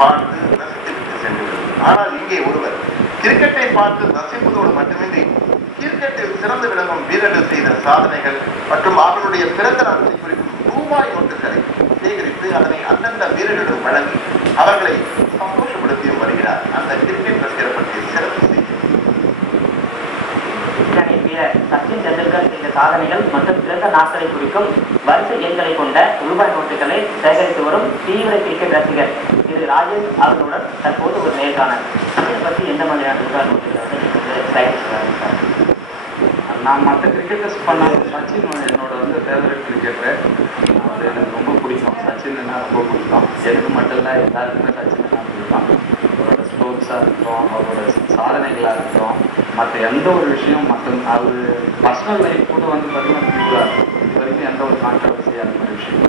பார்த்து ரசித்துவிட்டு சென்று விடும். ஆனால் இங்கே ஒருவர் கிரிக்கெட்டை பார்த்து ரசிப்பதோடு மட்டுமின்றி கிரிக்கெட்டில் சிறந்து விளங்கும் வீரர்கள் செய்த சாதனைகள் மற்றும் அவர்களுடைய பிறந்த நாட்களை குறிக்கும் ரூபாய் நோட்டுகளை சேகரித்து அதனை அந்தந்த வீரர்களிடம் வழங்கி அவர்களை சந்தோஷப்படுத்தியும் வருகிறார். அந்த கிரிக்கெட் ரசிகர் பற்றிய சிறப்பு செய்தி. சச்சின் டெண்டுல்கர் செய்த சாதனைகள் மற்றும் பிறந்த நாட்களை குறிக்கும் வரிசை எண்களை கொண்ட ரூபாய் நோட்டுகளை சேகரித்து வரும் தீவிர கிரிக்கெட் ரசிகர் திரு ராஜேஷ் அவர்களுடன் தற்போது ஒரு நேர்காணல். இதை பற்றி எந்த மாதிரியான ரூபாய் நோட்டுகளை சேகரிக்கிறாங்க? நான் மற்ற கிரிக்கெட்டர்ஸ் பண்ணால் சச்சின் என்னோட ஃபேவரட் கிரிக்கெட்டர். அது எனக்கு ரொம்ப பிடிக்கும். சச்சின்னா ரொம்ப பிடிக்கும். எனக்கு மட்டும் இல்லை, எல்லாருக்குமே சச்சின் தான் பிடிக்கும். அவரோட ஸ்ட்ரோக்ஸாக இருக்கட்டும், அவரோட சாதனைகளாக இருக்கட்டும், மற்ற எந்த ஒரு விஷயம் அவர் பர்சனல் லைஃப் கூட பார்த்தீங்கன்னா பியூராக இருக்கும். இது வரைக்கும் எந்த ஒரு கான்ட்ரவர்சியாக அந்த மாதிரி விஷயம்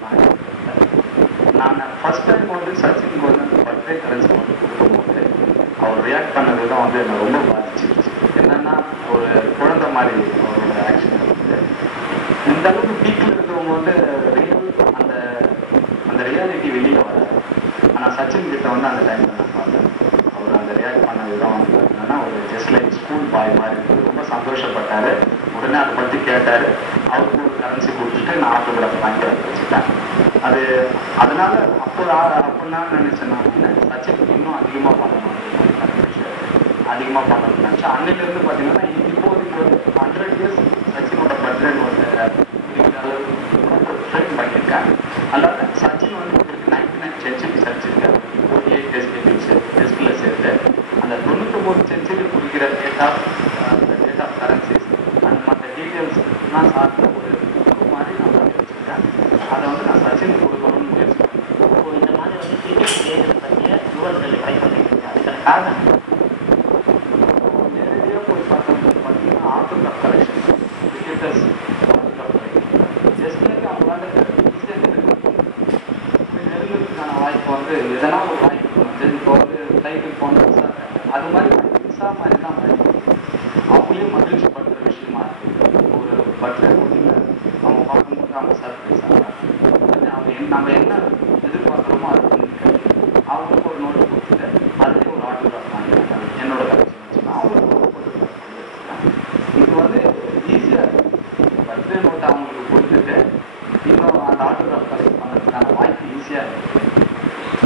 நான் ஃபர்ஸ்ட் டைம் சச்சினுக்கு பர்த்டே கரன்சி கொடுக்கும்போது அவர் ரியாக்ட் பண்ணது தான் என்னை ரொம்ப பாதிச்சிருச்சு. என்னன்னா ஒரு குழந்தை மாதிரி அவரோட ஆக்ஷன் இந்த அளவுக்கு பீக்கில் இருக்கிறவங்க அந்த ரியாலிட்டி வெளியில் வராது. ஆனால் சச்சின் கிட்ட அந்த டைமில் நான் பார்த்தேன். அவர் அந்த ரியாக்ட் பண்ணது தான் என்னன்னா ஒரு ஜஸ்ட் லைக் ஸ்கூல் பாய் மாதிரி இருந்தது. ரொம்ப சந்தோஷப்பட்டார். உடனே அதை பற்றி கேட்டார். அவருக்கு ஒரு கரன்சி கொடுத்துட்டு நான் ஆட்டோகிராஃப் வாங்கி வச்சுட்டேன். அதனால அப்போ நான் நினைச்சேன், சச்சினுக்கு இன்னும் அதிகமாக பண்ணணும், அதிகமாக பண்ணணும்னு நினச்சேன். அன்னையிலேருந்து பார்த்தீங்கன்னா இப்போதைக்கு 100 இயர்ஸ் சச்சினோட பர்த்டே ஃப்ரெண்ட் பண்ணியிருக்கேன். அதனால சச்சின் 99 செஞ்சுரி அடிச்சிருக்காரு. 48 டெஸ்ட்டில் சேர்த்து அந்த 99 செஞ்சுரி குறிக்கிற டேட் ஆஃப் கரன்சிஸ் அந்த மற்ற டீட்டெயில்ஸ்லாம் சார்ந்த ஒரு மாதிரி நான் பண்ணி வச்சுருக்கேன். அதை நான் சச்சின் கொடுக்கணும்னு முயற்சி பண்ணேன். இந்த மாதிரி கிரிக்கெட் பிளேயர்கள் பற்றிய யுவர்களை ட்ரை பண்ணியிருக்கீங்க. அதுக்கான காரணம் நேரடியாக போய் பார்த்தீங்கன்னா autograph collection cricketers autograph collection just like அவங்களால ஈஸியாக நெருங்கிறதுக்கான வாய்ப்பு எதனா ஒரு வாய்ப்பு இப்போ ஃப்ளைட்டுக்கு போன விசா அது மாதிரி விசா மாதிரி தான் அவங்களையும் மகிழ்ச்சி படுற விஷயமா இருக்குது. ஒரு பர்த்டே போட்டிங்க அவங்க பார்க்கும்போது அவங்க சர்ப்ரைஸ் ஆகிறாங்க. அவங்க நம்ம என்ன எதிர்பார்க்குறோமோ அது பண்ணிருக்காங்க. அவங்களுக்கு ஒரு நோட்டு கொடுத்துட்டு அதுலேயே ஒரு ஆட்டோகிராஃப் வாங்கிட்டாங்க. என்னோட கலெக்ஷன் வச்சுன்னா அவங்களுக்கு ஒரு ஃபோட்டோகிராஃப் பண்ணி வச்சுருக்காங்க. இது ஈஸியாக பர்த்டே நோட்டை அவங்களுக்கு கொடுத்துட்டு இன்னும் அந்த ஆட்டோகிராஃப் கலெக்ட் பண்ணுறதுக்கான வாய்ப்பு ஈஸியாக இருக்குது.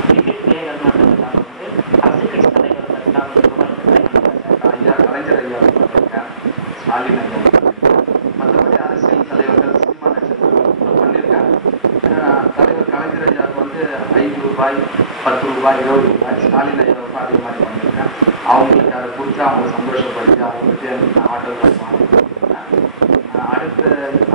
கிரிக்கெட் பிளேயர்கள் மட்டும் இல்லாமல் அரசியல் கட்சி தலைவர்கள் ஐயா கலைஞர் ஐயா பண்ணியிருக்கேன், ஸ்டாலின் ஐயா மற்றபடி அரசியல் தலைவர்கள் சினிமா நட்சத்திரங்கள் பண்ணியிருக்காங்க. தலைவர் கலைஞர் ஐயாவுக்கு 5 ரூபாய் 10 ரூபாய் 20 ரூபாய், ஸ்டாலின் ஐயாவுக்கு அதே மாதிரி பண்ணியிருக்கேன். அவங்களுக்கு அதை கொடுத்து அவங்களை சந்தோஷப்படுத்தி அவங்களுக்கு ஆட்டோகிராஃப் வாங்கி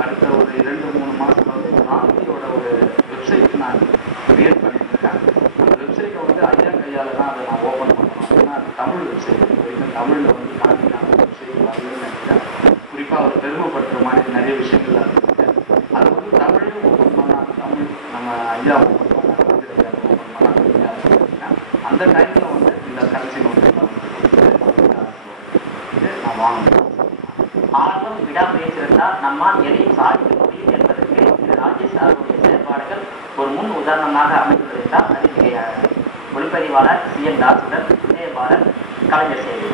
அடுத்த ஒரு 2-3 மாதம் காந்தியோட ஒரு வெப்சைட் நான் கிரியேட் பண்ணியிருக்கேன். அந்த வெப்சைட்டை ஐயா கையால் தான் அதை நான் ஓப்பன் பண்ணணும். ஏன்னா அது தமிழ் வெப்சைட். வரைக்கும் தமிழில் காந்திக்கான வெப்சைட் வரலன்னு நினைக்கிறேன். குறிப்பாக அவர் பெருமைப்படுத்துகிற மாதிரி நிறைய விஷயங்கள்லாம் இருக்குது. அது தமிழையும் ஓப்பன் பண்ணால் தமிழ் நம்ம ஐயா ஓப்பன் பண்ணால் கலைஞர் ஐயா ஓப்பன் பண்ணால் அந்த டைமில் இந்த கரன்சி நோட்டுலாம் நான் வாங்கணும். ஆர்வம் விடாமுயற்சி இருந்தால் நம்மால் எதையும் சாதிக்க முடியும் என்பதற்கு திரு ராஜேஷ் அவர்களுடைய செயல்பாடுகள் ஒரு முன் உதாரணமாக அமைந்துள்ளது தான் அது மிகையாக. ஒளிப்பதிவாளர் CN தாசுடன், இணையவாளர் கலைஞர் சேவை.